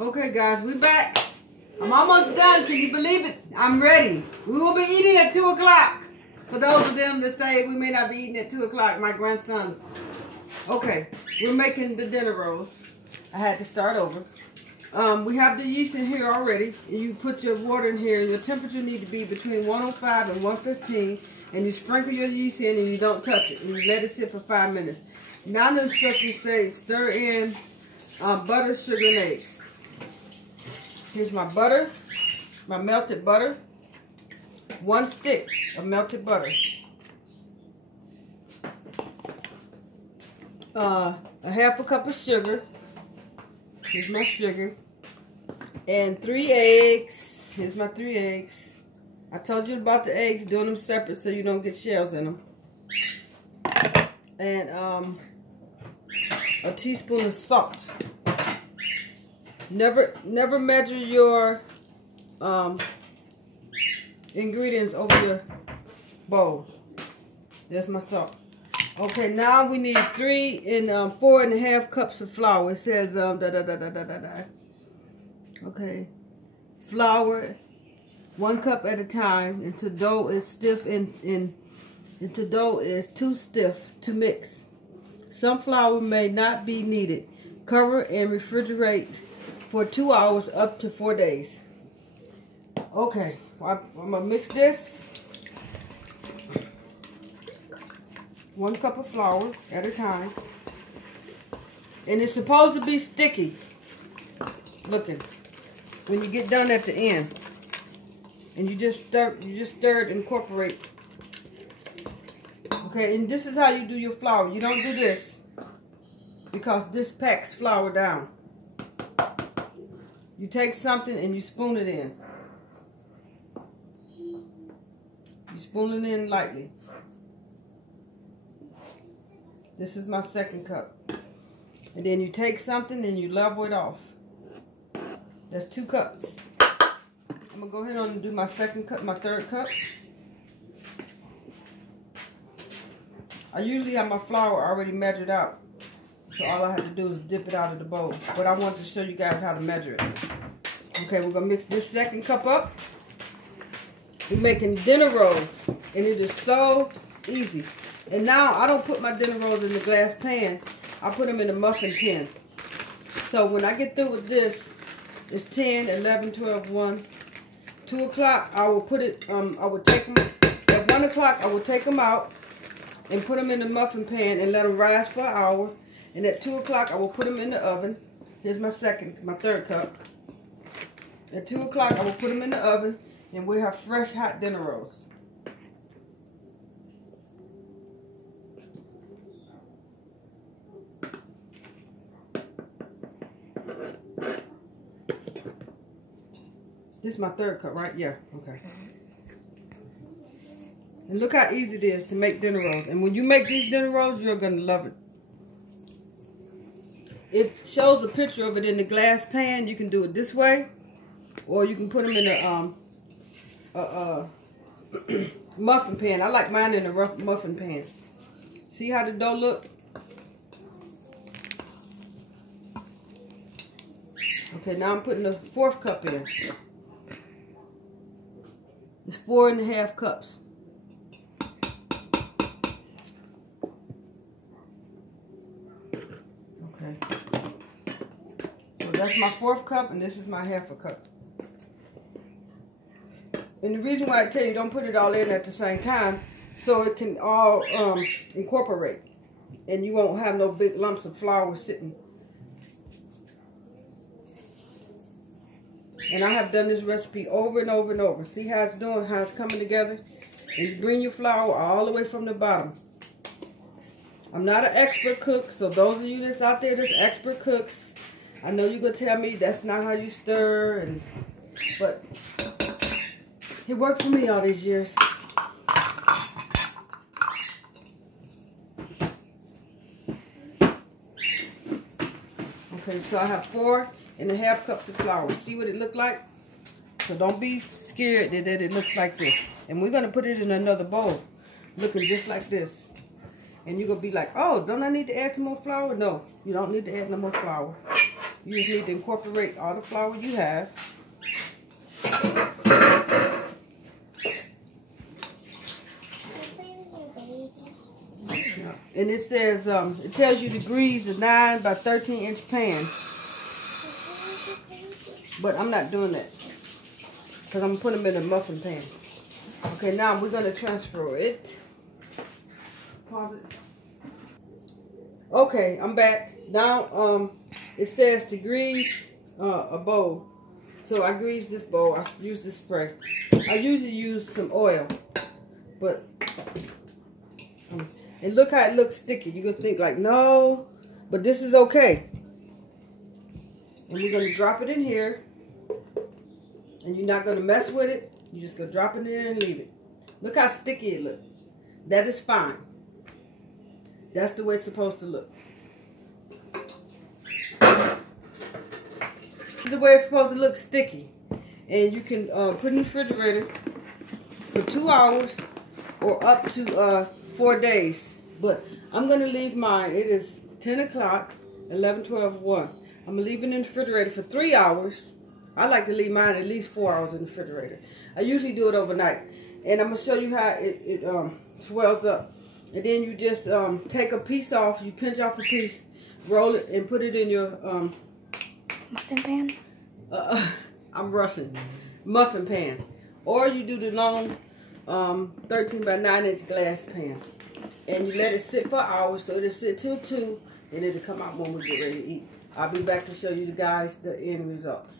Okay, guys, we back. I'm almost done. Can you believe it? I'm ready. We will be eating at 2 o'clock. For those of them that say we may not be eating at 2 o'clock, my grandson. Okay, we're making the dinner rolls. I had to start over. We have the yeast in here already. You put your water in here. Your temperature need to be between 105 and 115. And you sprinkle your yeast in and you don't touch it. And you let it sit for 5 minutes. Now the instructions say stir in butter, sugar, and eggs. Here's my butter, my melted butter. 1 stick of melted butter. A half a cup of sugar. Here's my sugar. And 3 eggs. Here's my 3 eggs. I told you about the eggs, doing them separate so you don't get shells in them. And a teaspoon of salt. Never measure your ingredients over your bowl. That's my salt. Okay, now we need 3 and 4.5 cups of flour. It says Okay, flour 1 cup at a time until dough is stiff until dough is too stiff to mix. Some flour may not be needed. Cover and refrigerate for 2 hours up to 4 days. Okay, well, I'm gonna mix this. 1 cup of flour at a time. And it's supposed to be sticky looking when you get done at the end. And you just stir it and incorporate. Okay, and this is how you do your flour. You don't do this because this packs flour down. You take something and you spoon it in. You spoon it in lightly. This is my 2nd cup. And then you take something and you level it off. That's 2 cups. I'm gonna go ahead and do my 2nd cup, my 3rd cup. I usually have my flour already measured out. So all I have to do is dip it out of the bowl. But I want to show you guys how to measure it. Okay, we're gonna mix this 2nd cup up. We're making dinner rolls. And it is so easy. And now I don't put my dinner rolls in the glass pan. I put them in a muffin tin. So when I get through with this, it's 10, 11, 12, 1. 2 o'clock, I will put it, I will take them, at 1 o'clock, I will take them out and put them in the muffin pan and let them rise for an hour. And at 2 o'clock, I will put them in the oven. Here's my 3rd cup. At 2 o'clock, I will put them in the oven and we'll have fresh, hot dinner rolls. This is my 3rd cup, right? Yeah, okay. And look how easy it is to make dinner rolls. And when you make these dinner rolls, you're going to love it. It shows a picture of it in the glass pan. You can do it this way. Or you can put them in a muffin pan. I like mine in a rough muffin pan. See how the dough look? Okay, now I'm putting the 4th cup in. It's 4.5 cups. Okay. So that's my 4th cup and this is my 1/2 cup. And the reason why I tell you don't put it all in at the same time, so it can all incorporate. And you won't have no big lumps of flour sitting. And I have done this recipe over and over and over. See how it's doing, how it's coming together? And you bring your flour all the way from the bottom. I'm not an expert cook, so those of you that's out there that's expert cooks, I know you're going to tell me that's not how you stir, but it worked for me all these years. Okay, so I have 4.5 cups of flour. See what it looked like? So don't be scared that it looks like this. And we're going to put it in another bowl, looking just like this. And you're going to be like, oh, don't I need to add some more flour? No, you don't need to add no more flour. You just need to incorporate all the flour you have. And it says, it tells you to grease the 9 by 13 inch pan. But I'm not doing that, because I'm going to put them in a muffin pan. Okay, now we're going to transfer it. Pause it. Okay, I'm back. Now, it says to grease a bowl. So I grease this bowl. I use this spray. I usually use some oil. But, and look how it looks sticky. You're going to think like, no, but this is okay. And we're going to drop it in here. And you're not going to mess with it. You're just going to drop it in there and leave it. Look how sticky it looks. That is fine. That's the way it's supposed to look. This is the way it's supposed to look, sticky. And you can put it in the refrigerator for 2 hours or up to 4 days. But I'm going to leave mine. It is 10 o'clock, 11, 12, 1. I'm going to leave it in the refrigerator for 3 hours. I like to leave mine at least 4 hours in the refrigerator. I usually do it overnight. And I'm going to show you how it swells up. And then you just take a piece off. You pinch off a piece, roll it, and put it in your muffin pan. I'm rushing. Muffin pan. Or you do the long 13 by 9 inch glass pan. And you let it sit for hours, so it'll sit till 2, and it'll come out when we get ready to eat. I'll be back to show you guys the end results.